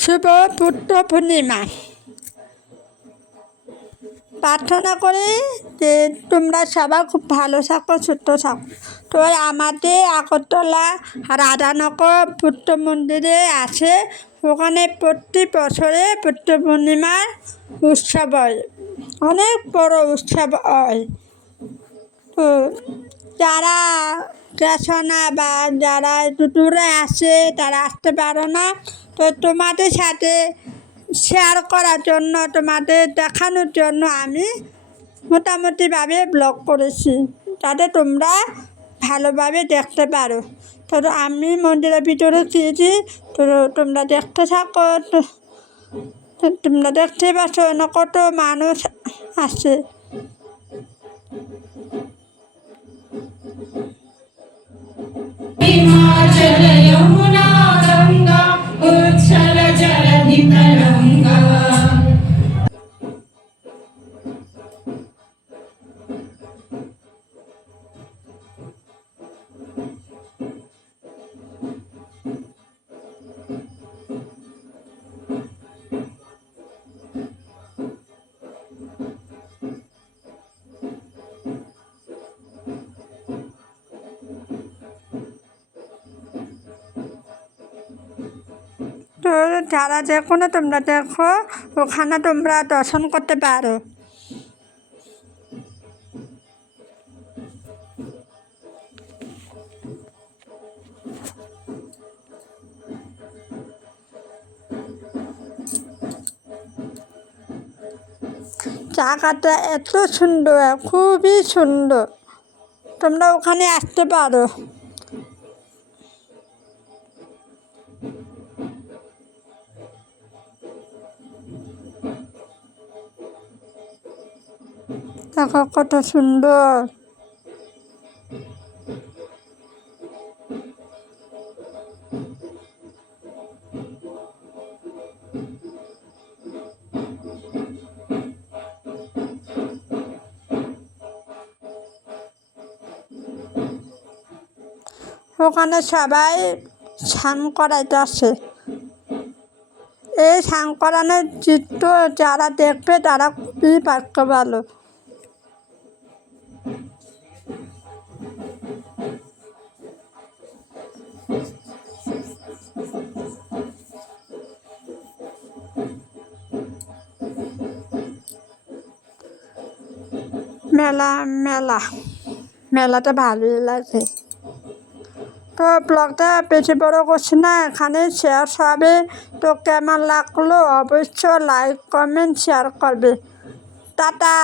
শুভ বুদ্ধ পূর্ণিমা। প্রার্থনা করি যে তোমরা সবাই খুব ভালো থাকো, সুস্থ থাকো। তো আমাদের আগরতলা রাধানগর বুদ্ধ মন্দিরে আছে, ওখানে প্রতি বছরে বুদ্ধ পূর্ণিমার উৎসব হয়, অনেক বড় উৎসব হয়। তো যারা গেছো না বা যারা একটু দূরে আসে তারা আসতে পারো না, তো তোমাদের সাথে শেয়ার করার জন্য, তোমাদের দেখানোর জন্য আমি মোটামুটিভাবে ব্লগ করেছি, যাতে তোমরা ভালোভাবে দেখতে পারো। তো আমি মন্দিরের ভিতরে গিয়েছি, তো তোমরা দেখতে থাকো। তোমরা দেখতে পাচ্ছ না কত মানুষ আছে। हिमाचल यमुना गंगा उच्छल जलधि तरंगा। তো যারা যেখানে তোমরা দেখো ওখানে তোমরা দর্শন করতে পারো। জায়গাটা এত সুন্দর, খুবই সুন্দর, তোমরা ওখানে আসতে পারো। দেখো কত সুন্দর। ওখানে সবাই স্নান করাইতেছে। এই স্নান করানোর চিত্র যারা দেখবে তারা খুবই ভাগ্য ভালো। মেলা মেলা মেলাটা ভালোই লাগে। তো ব্লগটা বেশি বড় করছি না, এখানে শেয়ার হবে। তো কেমন লাগলো অবশ্যই লাইক কমেন্ট শেয়ার করবে। টাটা।